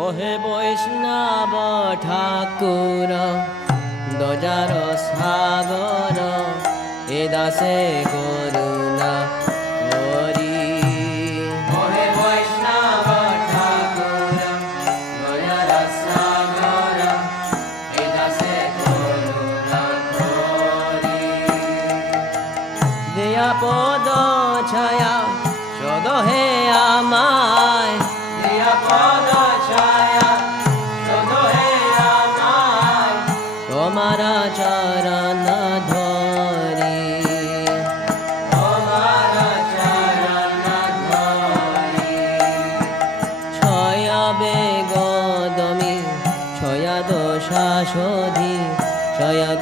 ওহে বৈষ্ণব ঠাকুর দজার সাগর এ দাসে করুণা করি। ওহে বৈষ্ণব ঠাকুর দজার সাগর এ দাসে করুণা করি। দেয়া পদ ছায়া সদ হে আমায়, দেয়া পদ ছায়া সদ হে আমায়, তোমারা চরণ ধরি, তোমারা চরণ ধরি। Soya বেগদমি soya দোষা শোধি soya